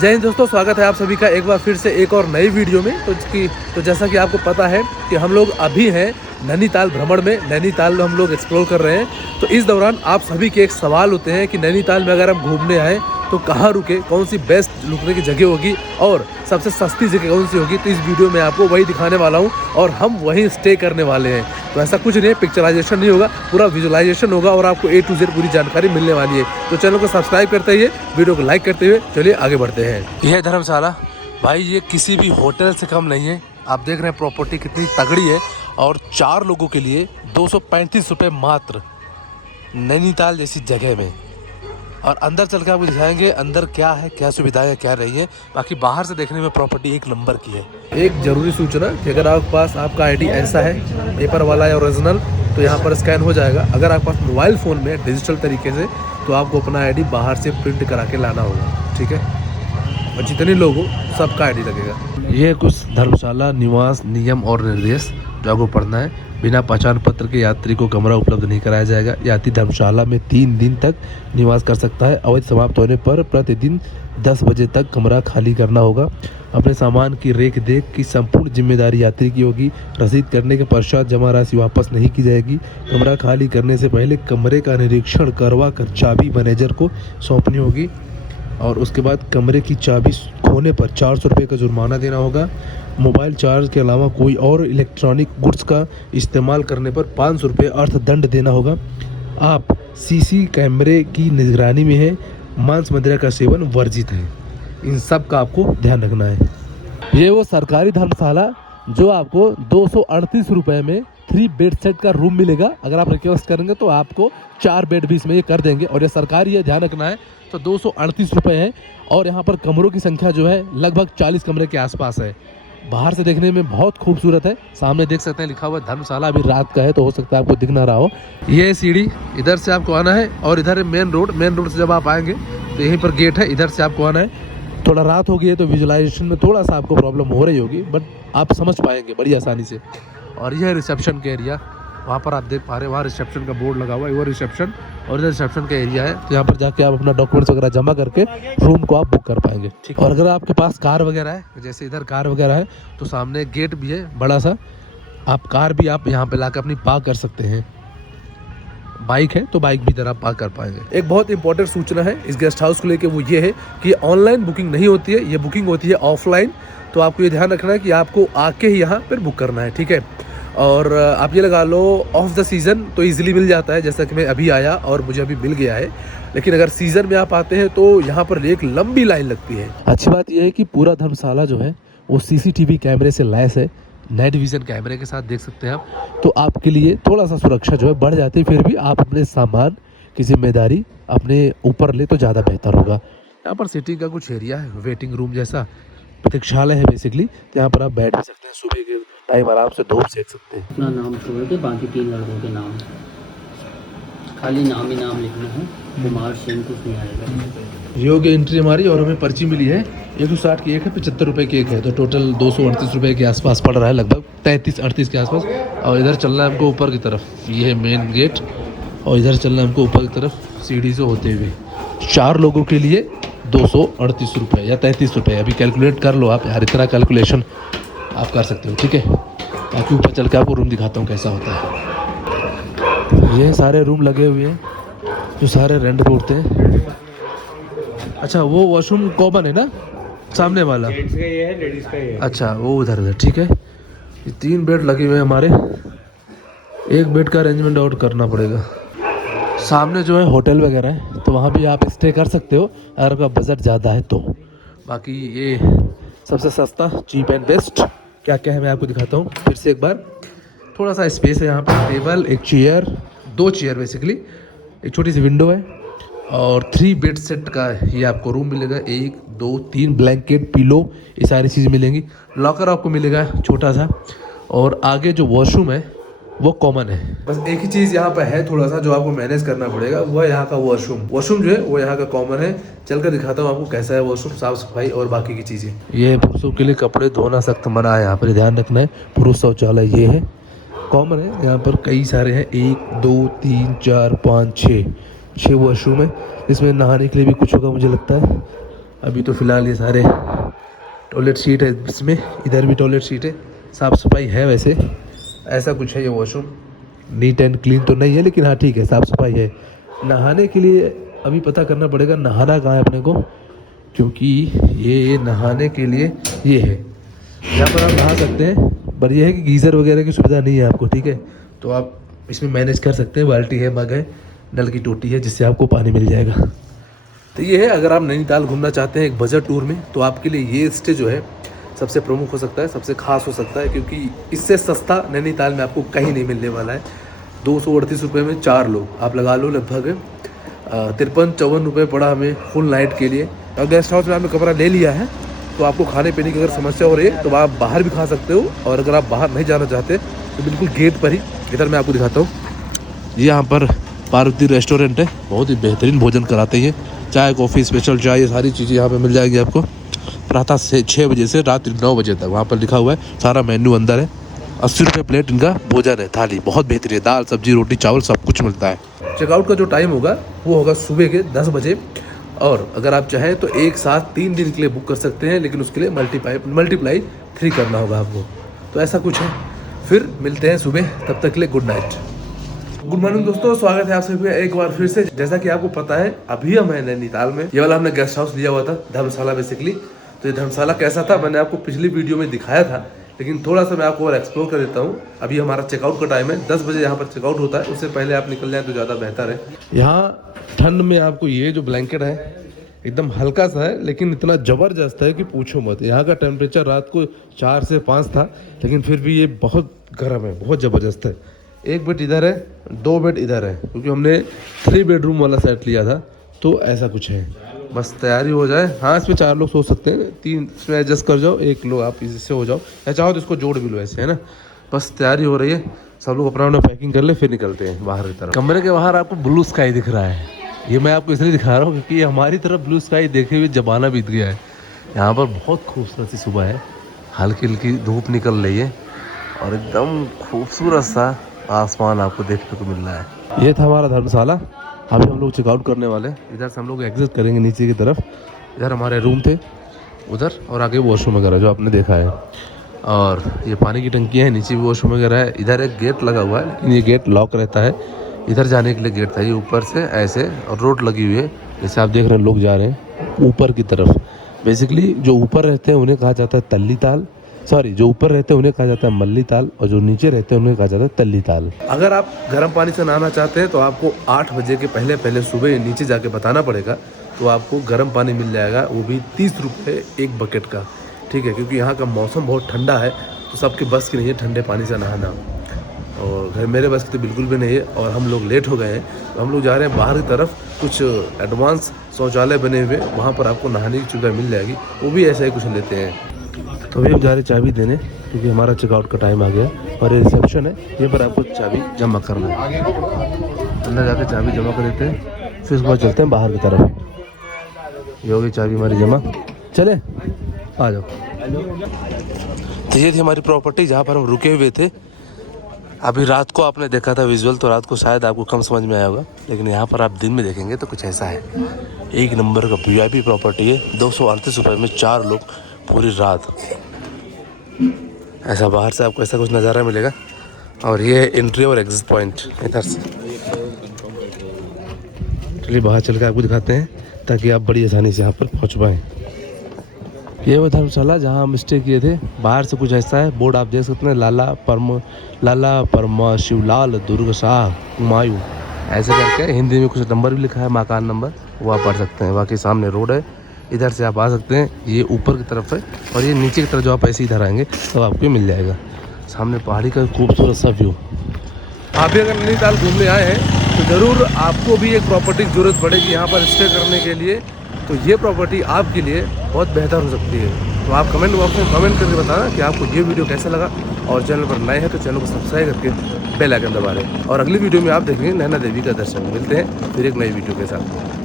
जय हिंद दोस्तों, स्वागत है आप सभी का एक बार फिर से एक और नई वीडियो में। तो जैसा कि आपको पता है कि हम लोग अभी हैं नैनीताल भ्रमण में। नैनीताल में हम लोग एक्सप्लोर कर रहे हैं। तो इस दौरान आप सभी के एक सवाल होते हैं कि नैनीताल में अगर हम घूमने आए तो कहाँ रुके, कौन सी बेस्ट रुकने की जगह होगी और सबसे सस्ती जगह कौन सी होगी। तो इस वीडियो में आपको वही दिखाने वाला हूँ और हम वहीं स्टे करने वाले हैं। तो ऐसा कुछ नहीं है, पिक्चराइजेशन नहीं होगा, पूरा विजुअलाइजेशन होगा और आपको A to Z पूरी जानकारी मिलने वाली है। तो चैनल को सब्सक्राइब करते हुए, वीडियो को लाइक करते हुए चलिए आगे बढ़ते हैं। यह धर्मशाला भाई, ये किसी भी होटल से कम नहीं है। आप देख रहे हैं प्रॉपर्टी कितनी तगड़ी है और 4 लोगों के लिए 235 रुपये मात्र नैनीताल जैसी जगह में। और अंदर चल के आपको दिखाएंगे अंदर क्या है, क्या सुविधाएं क्या रही हैं। बाकी बाहर से देखने में प्रॉपर्टी एक नंबर की है। एक ज़रूरी सूचना कि अगर आपके पास आपका आईडी ऐसा है, पेपर वाला है ओरिजिनल, तो यहाँ पर स्कैन हो जाएगा। अगर आपके पास मोबाइल फ़ोन में डिजिटल तरीके से, तो आपको अपना आईडी बाहर से प्रिंट करा के लाना होगा, ठीक है। और जितने लोग हो सबका आईडी लगेगा। ये कुछ धर्मशाला निवास नियम और निर्देश जो आपको पढ़ना है। बिना पहचान पत्र के यात्री को कमरा उपलब्ध नहीं कराया जाएगा। यात्री धर्मशाला में 3 दिन तक निवास कर सकता है। अवधि समाप्त होने पर प्रतिदिन 10 बजे तक कमरा खाली करना होगा। अपने सामान की रेख देख की संपूर्ण जिम्मेदारी यात्री की होगी। रसीद करने के पश्चात जमा राशि वापस नहीं की जाएगी। कमरा खाली करने से पहले कमरे का निरीक्षण करवा कर चाबी मैनेजर को सौंपनी होगी और उसके बाद कमरे की चाबी खोने पर 400 रुपये का जुर्माना देना होगा। मोबाइल चार्ज के अलावा कोई और इलेक्ट्रॉनिक गुड्स का इस्तेमाल करने पर 500 रुपये अर्थदंड देना होगा। आप सीसी कैमरे की निगरानी में है। मांस मदिरा का सेवन वर्जित है। इन सब का आपको ध्यान रखना है। ये वो सरकारी धर्मशाला जो आपको 238 रुपये में 3 बेड सेट का रूम मिलेगा। अगर आप रिक्वेस्ट करेंगे तो आपको 4 बेड भी इसमें ये कर देंगे और ये सरकारी है, ध्यान रखना है। तो 238 रुपये है और यहाँ पर कमरों की संख्या जो है लगभग 40 कमरे के आसपास है। बाहर से देखने में बहुत खूबसूरत है। सामने देख सकते हैं लिखा हुआ धर्मशाला। अभी रात का है तो हो सकता है आपको दिख ना रहा हो। ये सीढ़ी इधर से आपको आना है और इधर है मेन रोड। मेन रोड से जब आप आएंगे तो यहीं पर गेट है, इधर से आपको आना है। थोड़ा रात हो गई है तो विजुअलाइजेशन में थोड़ा सा आपको प्रॉब्लम हो रही होगी, बट आप समझ पाएंगे बड़ी आसानी से। और यह है रिसेप्शन का एरिया। वहाँ पर आप देख पा रहे हैं, वहाँ रिसेप्शन का बोर्ड लगा हुआ है, वो रिसेप्शन और इधर रिसेप्शन का एरिया है। तो यहाँ पर जाके आप अपना डॉक्यूमेंट्स वगैरह जमा करके रूम को आप बुक कर पाएंगे, ठीक। और अगर आपके पास कार वगैरह है, जैसे इधर कार वगैरह है, तो सामने गेट भी है बड़ा सा। आप कार भी आप यहाँ पे लाकर अपनी पार्क कर सकते हैं। बाइक है तो बाइक भी इधर आप पार्क कर पाएंगे। एक बहुत इंपॉर्टेंट सूचना है इस गेस्ट हाउस को लेके, वो ये है कि ऑनलाइन बुकिंग नहीं होती है, ये बुकिंग होती है ऑफलाइन। तो आपको ये ध्यान रखना है कि आपको आके ही यहाँ पर बुक करना है, ठीक है। और आप ये लगा लो ऑफ द सीज़न तो इजीली मिल जाता है, जैसा कि मैं अभी आया और मुझे अभी मिल गया है। लेकिन अगर सीज़न में आप आते हैं तो यहाँ पर एक लंबी लाइन लगती है। अच्छी बात यह है कि पूरा धर्मशाला जो है वो CCTV कैमरे से लैस है। नाइट विजन कैमरे के साथ देख सकते हैं आप। तो आपके लिए थोड़ा सा सुरक्षा जो है बढ़ जाती है। फिर भी आप अपने सामान की जिम्मेदारी अपने ऊपर ले तो ज़्यादा बेहतर होगा। यहाँ पर सिटिंग का कुछ एरिया है, वेटिंग रूम जैसा प्रतीक्षालय है बेसिकली। तो यहाँ पर आप बैठ भी सकते हैं, सुबह के टाइम आराम से धूप सेक सकते हैं। अपना नाम छोड़ के बाकी 3 लड़कों के नाम, खाली नाम ही नाम लिखना है। कुमार सिंह कुछ नहीं आएगा। योग एंट्री हमारी और हमें पर्ची मिली है 160 की एक है, 75 रुपये की एक है। तो टोटल 238 रुपये के आसपास पड़ रहा है, लगभग 33-38 के आसपास। और इधर चलना है हमको ऊपर की तरफ, ये है मेन गेट। और इधर चलना है हमको ऊपर की तरफ सीढ़ी से होते हुए। 4 लोगों के लिए 238 रुपये या 33 रुपये। अभी कैलकुलेट कर लो आप यार, इतना कैलकुलेशन आप कर सकते हो, ठीक है। ताकि ऊपर चल के आपको रूम दिखाता हूँ कैसा होता है। ये सारे रूम लगे हुए हैं जो सारे रेंट पे उठते हैं। अच्छा, वो वॉशरूम कॉमन है ना, सामने वाला जेंट्स का ये है, लेडीज का ये है। अच्छा, वो उधर, ठीक है। ये 3 बेड लगे हुए हैं हमारे। एक बेड का अरेंजमेंट और करना पड़ेगा। सामने जो है होटल वगैरह है तो वहाँ भी आप स्टे कर सकते हो अगर आपका बजट ज़्यादा है तो। बाकी ये सबसे सस्ता चीप एंड बेस्ट क्या क्या है मैं आपको दिखाता हूँ फिर से एक बार। थोड़ा सा स्पेस है यहाँ पर, टेबल, एक चेयर, 2 चेयर बेसिकली, एक छोटी सी विंडो है और 3 बेड सेट का ये आपको रूम मिलेगा। 1 2 3 ब्लैंकेट, पिलो, ये सारी चीज़ मिलेंगी। लॉकर आपको मिलेगा छोटा सा। और आगे जो वॉशरूम है वो कॉमन है। बस एक ही चीज़ यहाँ पर है थोड़ा सा जो आपको मैनेज करना पड़ेगा, वो है यहाँ का वॉशरूम। वॉशरूम जो है वो यहाँ का कॉमन है। चलकर दिखाता हूँ आपको कैसा है वॉशरूम, साफ सफाई और बाकी की चीज़ें। ये पुरुषों के लिए कपड़े धोना सख्त मना है, यहाँ पर ध्यान रखना है। पुरुष शौचालय ये है, कॉमन है। यहाँ पर कई सारे हैं, 1 2 3 4 5 6 वॉशरूम है। इसमें नहाने के लिए भी कुछ होगा मुझे लगता है। अभी तो फ़िलहाल ये सारे टॉयलेट सीट है इसमें, इधर भी टॉयलेट सीट है, साफ़ सफाई है वैसे, ऐसा कुछ है ये वॉशरूम। नीट एंड क्लीन तो नहीं है लेकिन हाँ ठीक है, साफ़ सफाई है। नहाने के लिए अभी पता करना पड़ेगा नहाना कहाँ है अपने को, क्योंकि ये नहाने के लिए ये है, यहाँ पर आप नहा सकते हैं, पर यह है कि गीज़र वगैरह की सुविधा नहीं है आपको, ठीक है। तो आप इसमें मैनेज कर सकते हैं, बाल्टी है, मग है, नल की टोटी है, जिससे आपको पानी मिल जाएगा। तो ये है, अगर आप नैनीताल घूमना चाहते हैं एक बजट टूर में, तो आपके लिए ये स्टे जो है सबसे प्रमुख हो सकता है, सबसे खास हो सकता है, क्योंकि इससे सस्ता नैनीताल में आपको कहीं नहीं मिलने वाला है। 238 रुपये में 4 लोग आप लगा लो, लगभग 53-54 रुपये पड़ा हमें फुल नाइट के लिए। और गेस्ट हाउस में आपने कमरा ले लिया है तो आपको खाने पीने की अगर समस्या हो रही है तो आप बाहर भी खा सकते हो, और अगर आप बाहर नहीं जाना चाहते तो बिल्कुल गेट पर ही, इधर मैं आपको दिखाता हूँ, यहाँ पर पार्वती रेस्टोरेंट है, बहुत ही बेहतरीन भोजन कराते हैं, चाय कॉफ़ी स्पेशल चाय, ये सारी चीज़ें यहाँ पे मिल जाएगी आपको। प्रातः से 6 बजे से रात 9 बजे तक वहाँ पर लिखा हुआ है, सारा मेन्यू अंदर है। 80 रुपये प्लेट इनका भोजन है, थाली बहुत बेहतरीन है, दाल सब्जी रोटी चावल सब कुछ मिलता है। चेकआउट का जो टाइम होगा वो होगा सुबह के 10 बजे, और अगर आप चाहें तो एक साथ 3 दिन के लिए बुक कर सकते हैं, लेकिन उसके लिए मल्टीप्लाई 3 करना होगा आपको। तो ऐसा कुछ है, फिर मिलते हैं सुबह, तब तक के लिए गुड नाइट। गुड मॉर्निंग दोस्तों, स्वागत है आप सभी का एक बार फिर से। जैसा कि आपको पता है अभी हम हैं नैनीताल में, ये वाला हमने गेस्ट हाउस लिया हुआ था, धर्मशाला बेसिकली। तो ये धर्मशाला कैसा था मैंने आपको पिछली वीडियो में दिखाया था, लेकिन थोड़ा सा मैं आपको और एक्सप्लोर कर देता हूँ। अभी हमारा चेकआउट का टाइम है, 10 बजे यहाँ पर चेकआउट होता है, उससे पहले आप निकल जाए तो ज़्यादा बेहतर है। यहाँ ठंड में आपको ये जो ब्लैंकेट है एकदम हल्का सा है, लेकिन इतना ज़बरदस्त है कि पूछो मत। यहाँ का टेम्परेचर रात को 4 से 5 था, लेकिन फिर भी ये बहुत गर्म है, बहुत ज़बरदस्त है। एक बेड इधर है, 2 बेड इधर है, क्योंकि हमने 3 बेडरूम वाला सेट लिया था। तो ऐसा कुछ है, बस तैयारी हो जाए। हाँ, इसमें 4 लोग सो सकते हैं, 3 इसमें एडजस्ट कर जाओ, 1 लोग आप इससे हो जाओ, या चाहो तो इसको जोड़ भी लो, ऐसे है ना। बस तैयारी हो रही है, सब लोग अपना अपना पैकिंग कर ले, फिर निकलते हैं बाहर की तरफ। कमरे के बाहर आपको ब्लू स्काई दिख रहा है, ये मैं आपको इसलिए दिखा रहा हूँ क्योंकि हमारी तरफ ब्लू स्काई देखे हुए ज़माना बीत गया है। यहाँ पर बहुत खूबसूरत सी सुबह है, हल्की हल्की धूप निकल रही है, और एकदम खूबसूरत सा आसमान आपको देखने को मिल रहा है। ये था हमारा धर्मशाला, अभी हम लोग चेकआउट करने वाले। इधर से हम लोग एग्जिट करेंगे नीचे की तरफ, इधर हमारे रूम थे उधर, और आगे वॉशरूम वगैरह जो आपने देखा है, और ये पानी की टंकी है, नीचे भी वॉशरूम वगैरह है। इधर एक गेट लगा हुआ है, लेकिन ये गेट लॉक रहता है, इधर जाने के लिए गेट था, ये ऊपर से ऐसे, और रोड लगी हुई है, जैसे आप देख रहे हैं लोग जा रहे हैं ऊपर की तरफ। बेसिकली जो ऊपर रहते हैं उन्हें कहा जाता है तल्ली ताल, सॉरी, जो ऊपर रहते हैं उन्हें कहा जाता है मल्ली ताल, और जो नीचे रहते हैं उन्हें कहा जाता है तल्ली ताल। अगर आप गर्म पानी से नहाना चाहते हैं तो आपको 8 बजे के पहले सुबह नीचे जाके बताना पड़ेगा, तो आपको गर्म पानी मिल जाएगा, वो भी 30 रुपये एक बकेट का, ठीक है। क्योंकि यहाँ का मौसम बहुत ठंडा है, तो सबके बस की नहीं है ठंडे पानी से नहाना, और घर मेरे बस की तो बिल्कुल भी नहीं है। और हम लोग लेट हो गए हैं, तो हम लोग जा रहे हैं बाहर की तरफ, कुछ एडवांस शौचालय बने हुए, वहाँ पर आपको नहाने की सुविधा मिल जाएगी, वो भी ऐसा ही कुछ लेते हैं। तो अभी हम जा रहे हैं चाबी देने, क्योंकि हमारा चेकआउट का टाइम आ गया, और ये रिसेप्शन है, ये पर आपको चाबी जमा करना है। अंदर जाकर चाबी जमा कर देते हैं, फिर उसके बाद चलते हैं बाहर की तरफ। ये होगी चाबी हमारी जमा, चले आ जाओ। तो ये थी हमारी प्रॉपर्टी जहाँ पर हम रुके हुए थे। अभी रात को आपने देखा था विजुअल, तो रात को शायद आपको कम समझ में आया होगा, लेकिन यहाँ पर आप दिन में देखेंगे तो कुछ ऐसा है। एक नंबर का VIP प्रॉपर्टी है, 238 रुपये में 4 लोग पूरी रात। ऐसा बाहर से आपको ऐसा कुछ नज़ारा मिलेगा, और ये है एंट्री और एग्जिट पॉइंट इधर से। चलिए बाहर चल के आपको दिखाते हैं, ताकि आप बड़ी आसानी से यहाँ पर पहुँच पाएँ। ये वो धर्मशाला जहाँ हम स्टे किए थे, बाहर से कुछ ऐसा है, बोर्ड आप देख सकते हैं, लाला परमा शिवलाल दुर्ग शाह कुमायूं, ऐसे करके हिंदी में कुछ नंबर भी लिखा है, मकान नंबर, वो आप पढ़ सकते हैं। बाकी सामने रोड है, इधर से आप आ सकते हैं, ये ऊपर की तरफ है, और ये नीचे की तरफ जो आप ऐसे इधर आएंगे तो आपको मिल जाएगा सामने पहाड़ी का खूबसूरत सा व्यू। आप भी अगर नैनीताल घूमने आए हैं तो ज़रूर आपको भी एक प्रॉपर्टी की ज़रूरत पड़ेगी यहाँ पर स्टे करने के लिए, तो ये प्रॉपर्टी आपके लिए बहुत बेहतर हो सकती है। तो आप कमेंट बॉक्स में कमेंट करके बताना कि आपको ये वीडियो कैसा लगा, और चैनल पर नए हैं तो चैनल को सब्सक्राइब करके बेल आइकन दबा लें। और अगली वीडियो में आप देखेंगे नैना देवी का दर्शन। मिलते हैं फिर एक नई वीडियो के साथ।